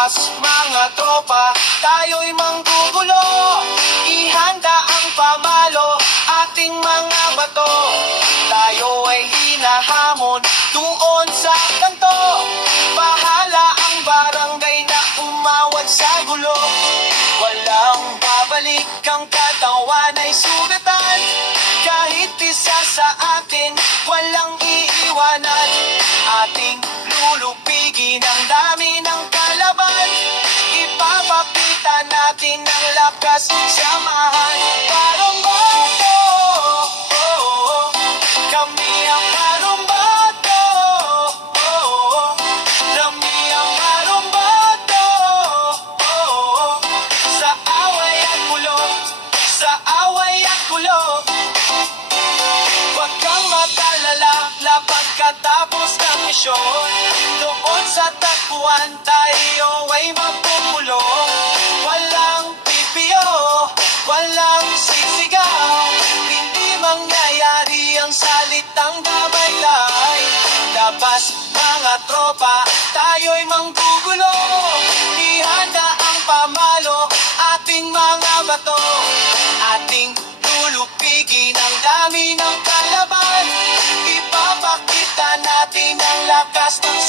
labas mga tropa, tayo'y manggugulo. Ihanda ang pamalo, ating mga bato. Tayo ay hinahamon doon sa kanto. Bahala ang barangay na umawat sa gulo. Walang babalik, ang katawan ay sugatan. Kahit isa sa atin, walang iiwanan. Ating lulupigin ang dami ng kalaban. Ipapakita natin ang lakas, samahan. Parang bato, kami ang parang bato. Kami ang parang bato. Sa away at gulo, sa away at gulo. Huwag kang mag-alala, lapag katapos ng misyon. Doon sa takbuhan tayo ay magpupulong. Walang pipiyo, walang sisigaw. Hindi mangyayari ang salitang damay-lay. Labas mga tropa, tayo'y manggugulo. Ihanda ang pamalo, ating mga bato. Ating lulupigin ang dami ng kalaban. Ipapakita natin ang lakas ng